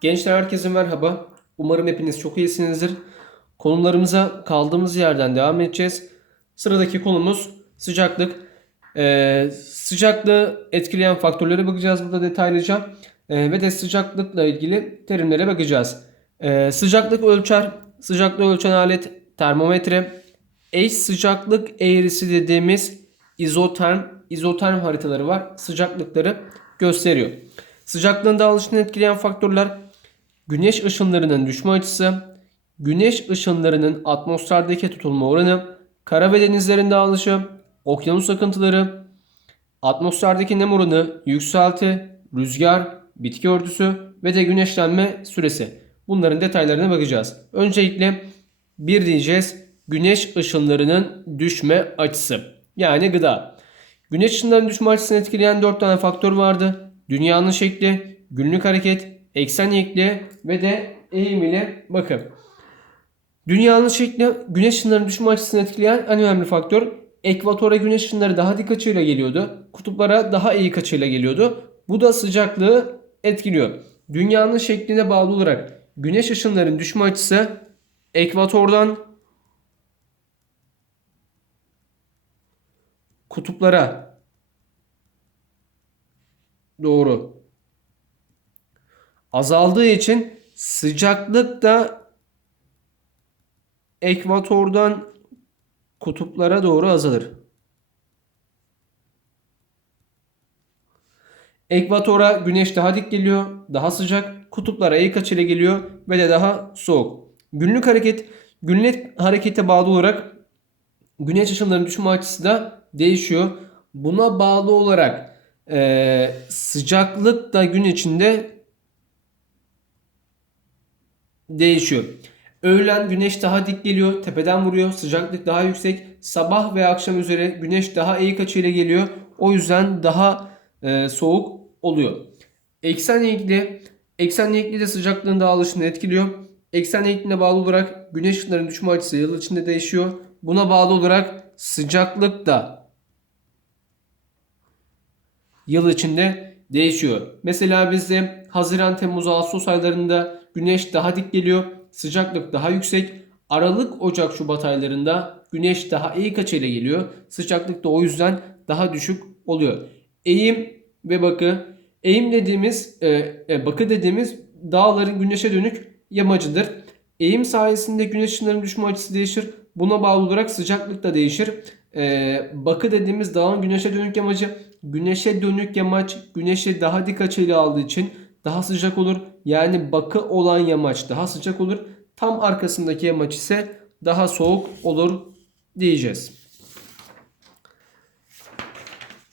Gençler herkese merhaba. Umarım hepiniz çok iyisinizdir. Konularımıza kaldığımız yerden devam edeceğiz. Sıradaki konumuz sıcaklık. Ee, sıcaklığı etkileyen faktörlere bakacağız burada detaylıca. Ee, ve de sıcaklıkla ilgili terimlere bakacağız. Ee, sıcaklık ölçer, sıcaklığı ölçen alet termometre. Eş sıcaklık eğrisi dediğimiz izoterm, izoterm haritaları var. Sıcaklıkları gösteriyor. Sıcaklığın dağılışını etkileyen faktörler güneş ışınlarının düşme açısı, güneş ışınlarının atmosferdeki tutulma oranı, kara ve denizlerin dağılışı, okyanus akıntıları, atmosferdeki nem oranı, yükselti, rüzgar, bitki örtüsü ve de güneşlenme süresi. Bunların detaylarına bakacağız. Öncelikle bir diyeceğiz güneş ışınlarının düşme açısı yani gıda. Güneş ışınlarının düşme açısını etkileyen 4 tane faktör vardı. Dünyanın şekli, günlük hareket, eksen eğikliği ve de eğim ile bakın. Dünyanın şekli güneş ışınlarının düşme açısını etkileyen en önemli faktör. Ekvatora güneş ışınları daha dik açıyla geliyordu. Kutuplara daha eğik açıyla geliyordu. Bu da sıcaklığı etkiliyor. Dünyanın şekline bağlı olarak güneş ışınlarının düşme açısı ekvatordan kutuplara doğru azaldığı için sıcaklık da ekvatordan kutuplara doğru azalır. Ekvatora güneş daha dik geliyor, daha sıcak. Kutuplara eğik açıyla geliyor ve de daha soğuk. Günlük hareket, günlük harekete bağlı olarak güneş ışınlarının düşme açısı da değişiyor. Buna bağlı olarak e, sıcaklık da gün içinde değişiyor. Öğlen güneş daha dik geliyor, tepeden vuruyor, sıcaklık daha yüksek. Sabah ve akşam üzere güneş daha eğik açıyla geliyor. O yüzden daha e, soğuk oluyor. Eksen eğikliği, eksen eğikliği de sıcaklığın dağılışını etkiliyor. Eksen eğikliğine bağlı olarak güneş ışınlarının düşme açısı yıl içinde değişiyor. Buna bağlı olarak sıcaklık da yıl içinde değişiyor. Mesela bizde Haziran, Temmuz, Ağustos aylarında güneş daha dik geliyor. Sıcaklık daha yüksek. Aralık, Ocak, Şubat aylarında güneş daha eğik açıyla geliyor. Sıcaklık da o yüzden daha düşük oluyor. Eğim ve bakı. Eğim dediğimiz, e, e, bakı dediğimiz dağların güneşe dönük yamacıdır. Eğim sayesinde güneş ışınlarının düşme açısı değişir. Buna bağlı olarak sıcaklık da değişir. E, bakı dediğimiz dağın güneşe dönük yamacı. Güneşe dönük yamaç güneşe daha dik açıyla aldığı için daha sıcak olur. Yani bakı olan yamaç daha sıcak olur. Tam arkasındaki yamaç ise daha soğuk olur diyeceğiz.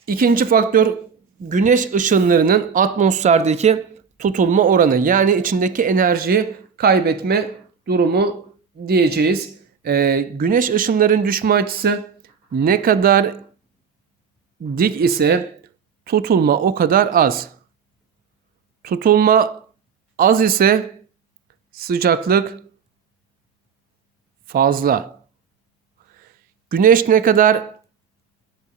İkinci faktör güneş ışınlarının atmosferdeki tutulma oranı yani içindeki enerjiyi kaybetme durumu diyeceğiz. Ee, güneş ışınlarının düşme açısı ne kadar dik ise tutulma o kadar az. Tutulma az ise sıcaklık fazla. Güneş ne kadar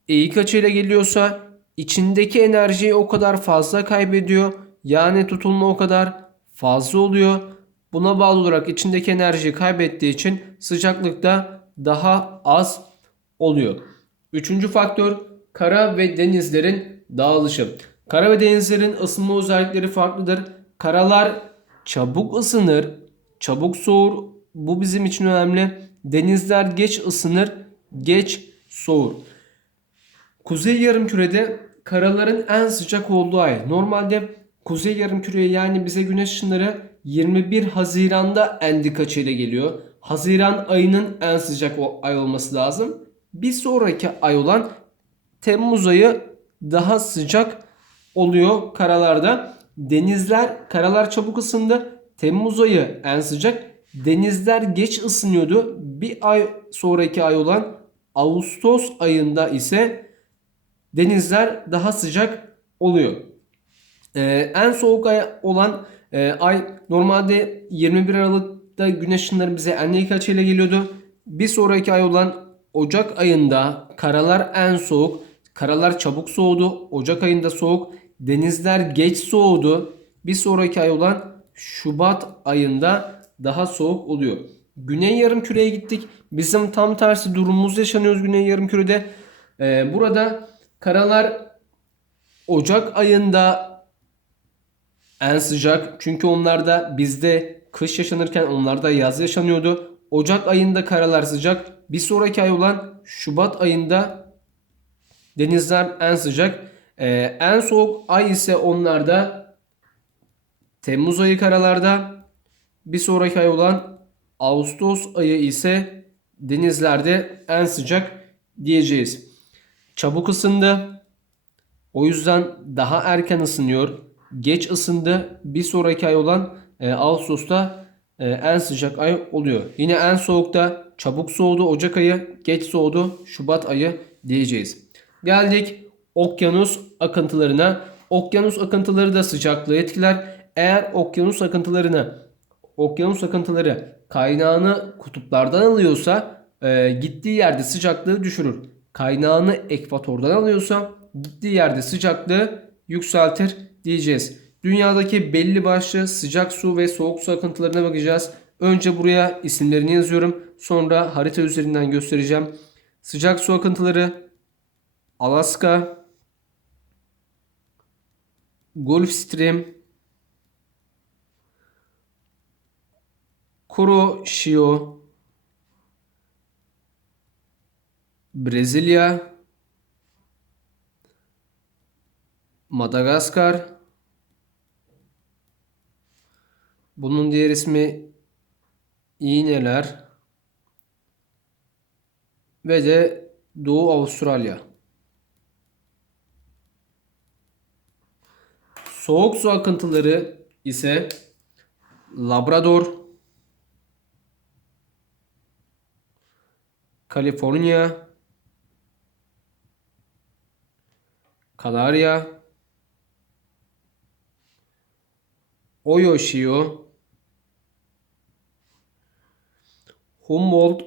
eğik açıyla geliyorsa içindeki enerjiyi o kadar fazla kaybediyor. Yani tutulma o kadar fazla oluyor. Buna bağlı olarak içindeki enerjiyi kaybettiği için sıcaklık da daha az oluyor. Üçüncü faktör kara ve denizlerin dağılışı. Kara ve denizlerin ısınma özellikleri farklıdır. Karalar çabuk ısınır, çabuk soğur. Bu bizim için önemli. Denizler geç ısınır, geç soğur. Kuzey yarımkürede karaların en sıcak olduğu ay. Normalde kuzey yarımküreye yani bize güneş ışınları 21 Haziran'da en dik açıyla geliyor. Haziran ayının en sıcak o ay olması lazım. Bir sonraki ay olan Temmuz ayı daha sıcak oluyor karalarda. Denizler, karalar çabuk ısındı. Temmuz ayı en sıcak. Denizler geç ısınıyordu. Bir ay sonraki ay olan Ağustos ayında ise denizler daha sıcak oluyor. Ee, en soğuk ay olan e, ay normalde 21 Aralık'ta güneş ışınları bize en ilk açıyla geliyordu. Bir sonraki ay olan Ocak ayında karalar en soğuk. Karalar çabuk soğudu. Ocak ayında soğuk. Denizler geç soğudu. Bir sonraki ay olan Şubat ayında daha soğuk oluyor. Güney yarımküreye gittik. Bizim tam tersi durumumuz yaşanıyoruz Güney yarımkürede. Ee, burada karalar Ocak ayında en sıcak. Çünkü onlarda bizde kış yaşanırken onlarda yaz yaşanıyordu. Ocak ayında karalar sıcak. Bir sonraki ay olan Şubat ayında denizler en sıcak. Ee, en soğuk ay ise onlarda Temmuz ayı karalarda. Bir sonraki ay olan Ağustos ayı ise denizlerde en sıcak diyeceğiz. Çabuk ısındı. O yüzden daha erken ısınıyor. Geç ısındı. Bir sonraki ay olan e, Ağustos'ta e, en sıcak ay oluyor. Yine en soğukta çabuk soğudu Ocak ayı, geç soğudu Şubat ayı diyeceğiz. Geldik okyanus akıntılarına. Okyanus akıntıları da sıcaklığı etkiler. Eğer okyanus akıntılarını okyanus akıntıları kaynağını kutuplardan alıyorsa e, gittiği yerde sıcaklığı düşürür. Kaynağını ekvatordan alıyorsa gittiği yerde sıcaklığı yükseltir diyeceğiz. Dünyadaki belli başlı sıcak su ve soğuk su akıntılarına bakacağız. Önce buraya isimlerini yazıyorum. Sonra harita üzerinden göstereceğim. Sıcak su akıntıları Alaska, Gulf Stream, Kuroshio, Brezilya, Madagaskar. Bunun diğer ismi iğneler ve de Doğu Avustralya. Soğuk su akıntıları ise Labrador, Kaliforniya, Kanarya, Oyoshio, Humboldt,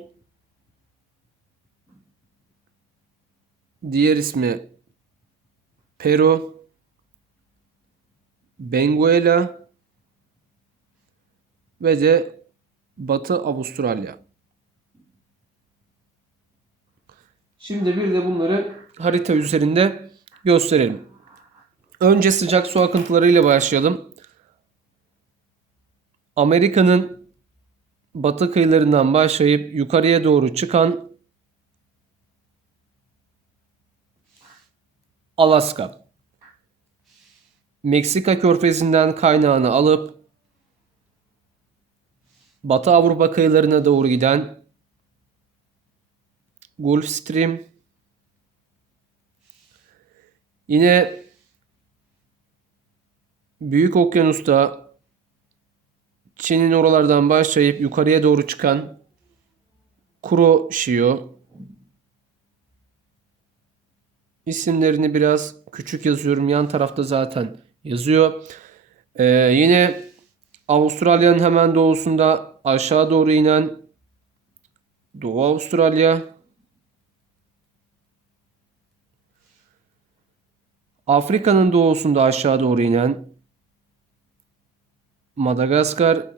diğer ismi Peru, Benguela ve de Batı Avustralya. Şimdi bir de bunları harita üzerinde gösterelim. Önce sıcak su akıntılarıyla başlayalım. Amerika'nın batı kıyılarından başlayıp yukarıya doğru çıkan Alaska. Meksika körfezinden kaynağını alıp Batı Avrupa kıyılarına doğru giden Gulf Stream yine Büyük Okyanus'ta Çin'in oralardan başlayıp yukarıya doğru çıkan Kuroshio isimlerini biraz küçük yazıyorum. Yan tarafta zaten yazıyor. Ee, yine Avustralya'nın hemen doğusunda aşağı doğru inen Doğu Avustralya Afrika'nın doğusunda aşağı doğru inen Madagaskar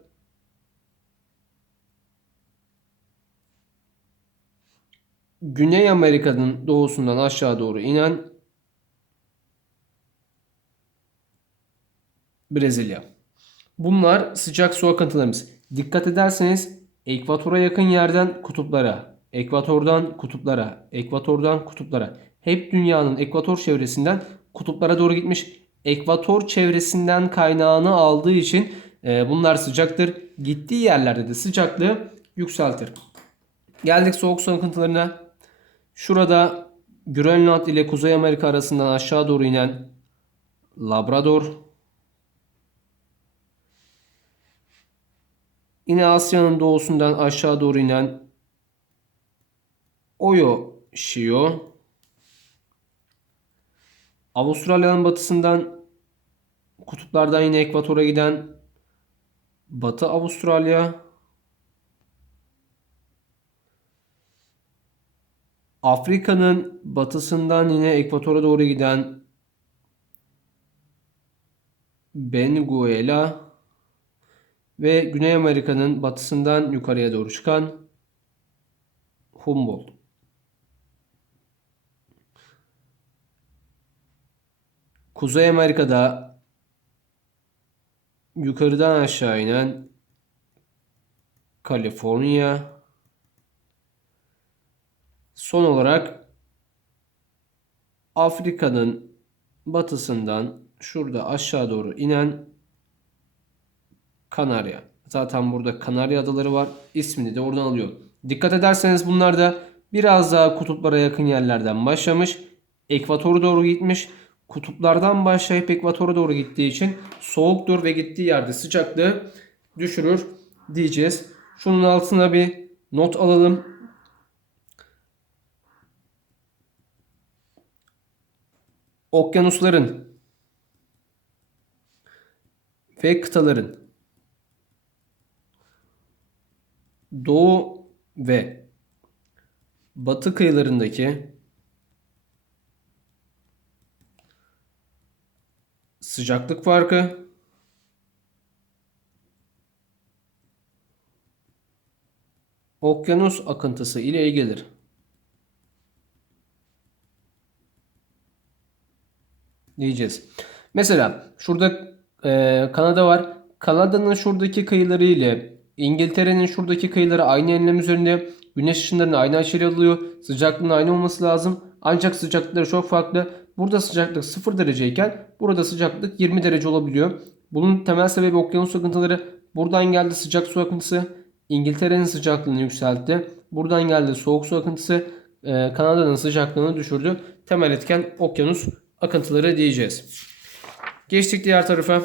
Güney Amerika'nın doğusundan aşağı doğru inen Brezilya. Bunlar sıcak su akıntılarımız. Dikkat ederseniz ekvatora yakın yerden kutuplara, ekvatordan kutuplara, ekvatordan kutuplara. Hep dünyanın ekvator çevresinden kutuplara doğru gitmiş. Ekvator çevresinden kaynağını aldığı için e, bunlar sıcaktır. Gittiği yerlerde de sıcaklığı yükseltir. Geldik soğuk su akıntılarına. Şurada Grönland ile Kuzey Amerika arasından aşağı doğru inen Labrador. Yine Asya'nın doğusundan aşağı doğru inen Oyo Shio. Avustralya'nın batısından kutuplardan yine ekvatora giden Batı Avustralya. Afrika'nın batısından yine ekvatora doğru giden Benguela. Ve Güney Amerika'nın batısından yukarıya doğru çıkan Humboldt. Kuzey Amerika'da yukarıdan aşağı inen Kaliforniya. Son olarak Afrika'nın batısından şurada aşağı doğru inen Kanarya. Zaten burada Kanarya Adaları var. İsmini de oradan alıyor. Dikkat ederseniz bunlar da biraz daha kutuplara yakın yerlerden başlamış. Ekvatora doğru gitmiş. Kutuplardan başlayıp ekvatora doğru gittiği için soğuktur ve gittiği yerde sıcaklığı düşürür diyeceğiz. Şunun altına bir not alalım. Okyanusların ve kıtaların doğu ve batı kıyılarındaki sıcaklık farkı okyanus akıntısı ile ilgilidir. diyeceğiz. Mesela şurada e, Kanada var. Kanada'nın şuradaki kıyıları ile İngiltere'nin şuradaki kıyıları aynı enlem üzerinde. Güneş ışınlarını aynı açıyla alıyor. Sıcaklığının aynı olması lazım. Ancak sıcaklıkları çok farklı. Burada sıcaklık 0 dereceyken burada sıcaklık 20 derece olabiliyor. Bunun temel sebebi okyanus akıntıları. Buradan geldi sıcak su akıntısı. İngiltere'nin sıcaklığını yükseltti. Buradan geldi soğuk su akıntısı. E, Kanada'nın sıcaklığını düşürdü. Temel etken okyanus akıntıları diyeceğiz. Geçtik diğer tarafa.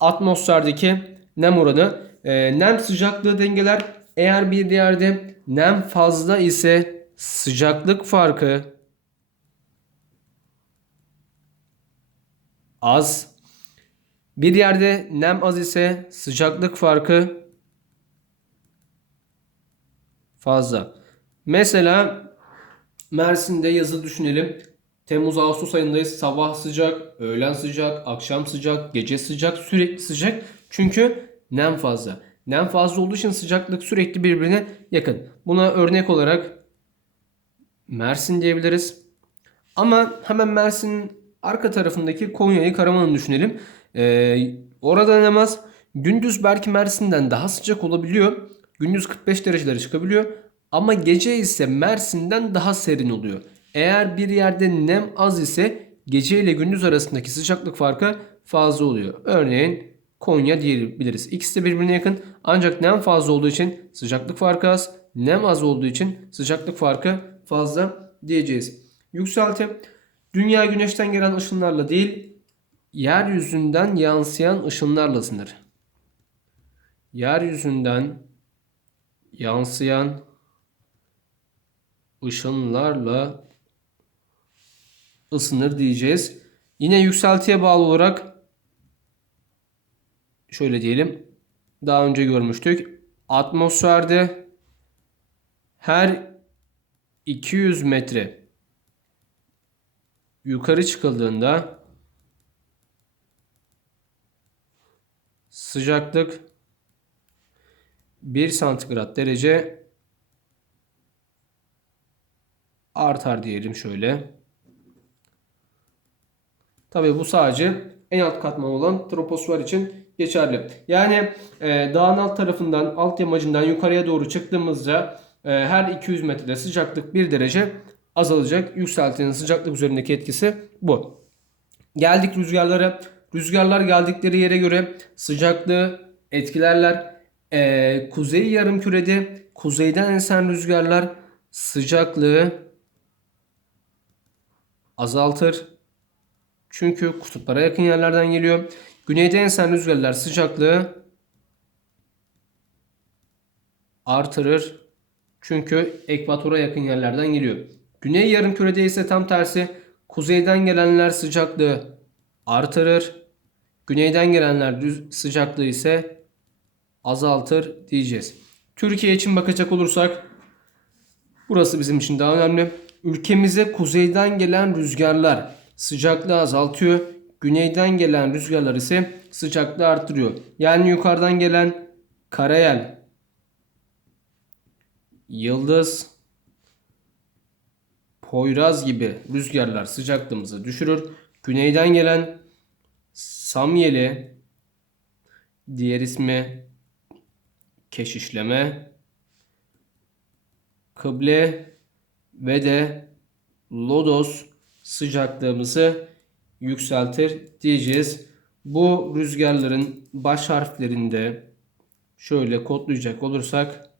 Atmosferdeki nem oranı. E, nem sıcaklığı dengeler. Eğer bir yerde nem fazla ise sıcaklık farkı az. Bir yerde nem az ise sıcaklık farkı fazla. Mesela Mersin'de yazı düşünelim. Temmuz Ağustos ayındayız. Sabah sıcak, öğlen sıcak, akşam sıcak, gece sıcak, sürekli sıcak. Çünkü nem fazla. Nem fazla olduğu için sıcaklık sürekli birbirine yakın. Buna örnek olarak Mersin diyebiliriz. Ama hemen Mersin'in arka tarafındaki Konya'yı Karaman'ı düşünelim. Ee, orada nem az. Gündüz belki Mersin'den daha sıcak olabiliyor. Gündüz 45 derecelere çıkabiliyor. Ama gece ise Mersin'den daha serin oluyor. Eğer bir yerde nem az ise gece ile gündüz arasındaki sıcaklık farkı fazla oluyor. Örneğin Konya diyebiliriz. İkisi de birbirine yakın ancak nem fazla olduğu için sıcaklık farkı az. Nem az olduğu için sıcaklık farkı fazla diyeceğiz. Yükselti dünya güneşten gelen ışınlarla değil yeryüzünden yansıyan ışınlarla sınır. Yeryüzünden yansıyan ışınlarla ısınır diyeceğiz. Yine yükseltiye bağlı olarak şöyle diyelim. Daha önce görmüştük. Atmosferde her 200 metre yukarı çıkıldığında sıcaklık 1 santigrat derece artar diyelim şöyle. Tabii bu sadece en alt katman olan troposfer için geçerli. Yani e, dağın alt tarafından, alt yamacından yukarıya doğru çıktığımızda e, her 200 metrede sıcaklık 1 derece azalacak. Yükseltinin sıcaklık üzerindeki etkisi bu. Geldik rüzgarlara. Rüzgarlar geldikleri yere göre sıcaklığı etkilerler. E, kuzey yarım kürede kuzeyden esen rüzgarlar sıcaklığı azaltır. Çünkü kutuplara yakın yerlerden geliyor. Güneyde esen rüzgarlar sıcaklığı artırır. Çünkü ekvatora yakın yerlerden geliyor. Güney yarımkürede ise tam tersi kuzeyden gelenler sıcaklığı artırır. Güneyden gelenler sıcaklığı ise azaltır diyeceğiz. Türkiye için bakacak olursak burası bizim için daha önemli. Ülkemize kuzeyden gelen rüzgarlar sıcaklığı azaltıyor. Güneyden gelen rüzgarlar ise sıcaklığı arttırıyor. Yani yukarıdan gelen karayel, yıldız, Poyraz gibi rüzgarlar sıcaklığımızı düşürür. Güneyden gelen Samyeli, diğer ismi keşişleme, kıble ve de lodos sıcaklığımızı yükseltir diyeceğiz. Bu rüzgarların baş harflerinde şöyle kodlayacak olursak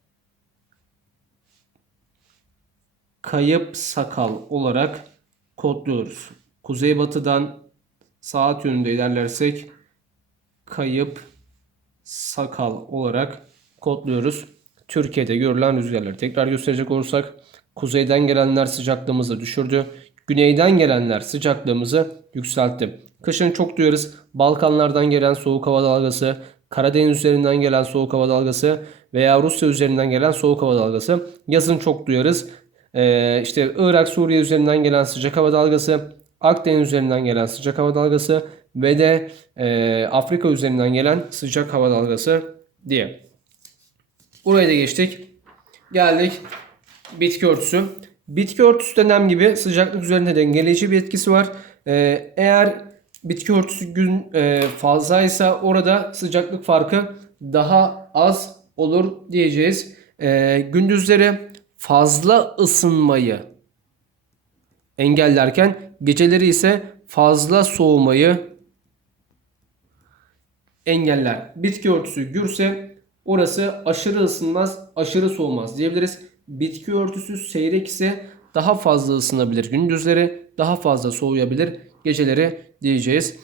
kayıp sakal olarak kodluyoruz. Kuzeybatıdan saat yönünde ilerlersek kayıp sakal olarak kodluyoruz. Türkiye'de görülen rüzgarları tekrar gösterecek olursak kuzeyden gelenler sıcaklığımızı düşürdü. Güneyden gelenler sıcaklığımızı yükseltti. Kışın çok duyarız. Balkanlardan gelen soğuk hava dalgası, Karadeniz üzerinden gelen soğuk hava dalgası veya Rusya üzerinden gelen soğuk hava dalgası. Yazın çok duyarız. Ee, işte Irak, Suriye üzerinden gelen sıcak hava dalgası, Akdeniz üzerinden gelen sıcak hava dalgası ve de e, Afrika üzerinden gelen sıcak hava dalgası diye. Buraya da geçtik. Geldik bitki örtüsü. Bitki örtüsü de nem gibi sıcaklık üzerinde dengeleyici bir etkisi var. Ee, eğer bitki örtüsü gün e, fazlaysa orada sıcaklık farkı daha az olur diyeceğiz. Ee, gündüzleri fazla ısınmayı engellerken geceleri ise fazla soğumayı engeller. Bitki örtüsü gürse orası aşırı ısınmaz, aşırı soğumaz diyebiliriz. Bitki örtüsü seyrek ise daha fazla ısınabilir gündüzleri, daha fazla soğuyabilir geceleri diyeceğiz.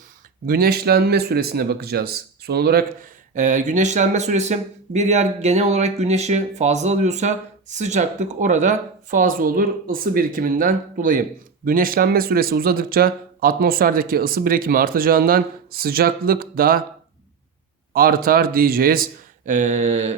Güneşlenme süresine bakacağız. Son olarak e, güneşlenme süresi bir yer genel olarak güneşi fazla alıyorsa sıcaklık orada fazla olur ısı birikiminden dolayı. Güneşlenme süresi uzadıkça atmosferdeki ısı birikimi artacağından sıcaklık da artar diyeceğiz. Ee,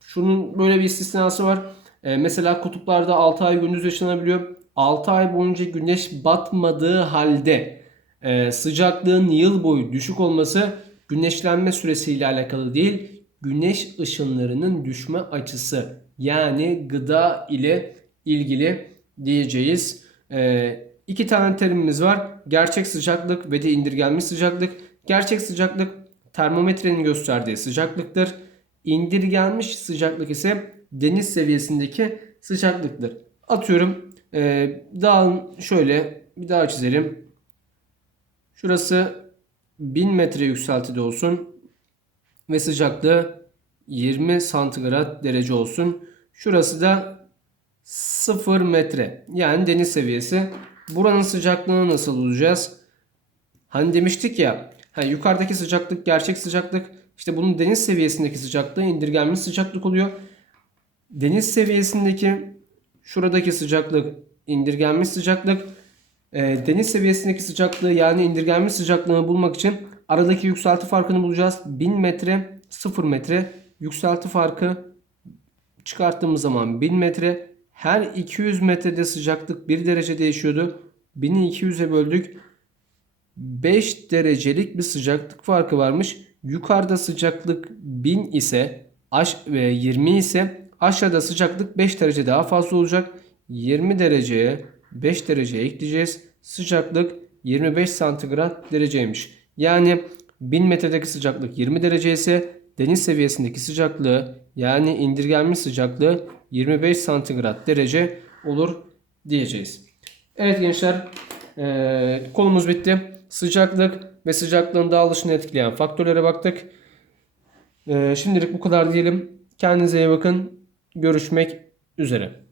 şunun böyle bir istisnası var. Ee, mesela kutuplarda 6 ay gündüz yaşanabiliyor. 6 ay boyunca güneş batmadığı halde e, sıcaklığın yıl boyu düşük olması güneşlenme süresiyle alakalı değil. Güneş ışınlarının düşme açısı yani gıda ile ilgili diyeceğiz. Ee, iki tane terimimiz var. Gerçek sıcaklık ve de indirgenmiş sıcaklık. Gerçek sıcaklık termometrenin gösterdiği sıcaklıktır. İndirgenmiş sıcaklık ise deniz seviyesindeki sıcaklıktır. Atıyorum e, dağın şöyle bir daha çizelim. Şurası 1000 metre yükseltide olsun ve sıcaklığı 20 santigrat derece olsun. Şurası da 0 metre yani deniz seviyesi. Buranın sıcaklığını nasıl bulacağız? Hani demiştik ya hani yukarıdaki sıcaklık gerçek sıcaklık işte bunun deniz seviyesindeki sıcaklığı indirgenmiş sıcaklık oluyor. Deniz seviyesindeki şuradaki sıcaklık indirgenmiş sıcaklık. E, deniz seviyesindeki sıcaklığı yani indirgenmiş sıcaklığını bulmak için aradaki yükselti farkını bulacağız. 1000 metre 0 metre yükselti farkı çıkarttığımız zaman 1000 metre her 200 metrede sıcaklık 1 derece değişiyordu. 1000'i 200'e böldük. 5 derecelik bir sıcaklık farkı varmış. Yukarıda sıcaklık 1000 ise ve 20 ise aşağıda sıcaklık 5 derece daha fazla olacak. 20 dereceye 5 derece ekleyeceğiz. Sıcaklık 25 santigrat dereceymiş. Yani 1000 metredeki sıcaklık 20 derece ise deniz seviyesindeki sıcaklığı yani indirgenmiş sıcaklığı 25 santigrat derece olur diyeceğiz. Evet gençler konumuz bitti. Sıcaklık ve sıcaklığın dağılışını etkileyen faktörlere baktık. Şimdilik bu kadar diyelim. Kendinize iyi bakın. Görüşmek üzere.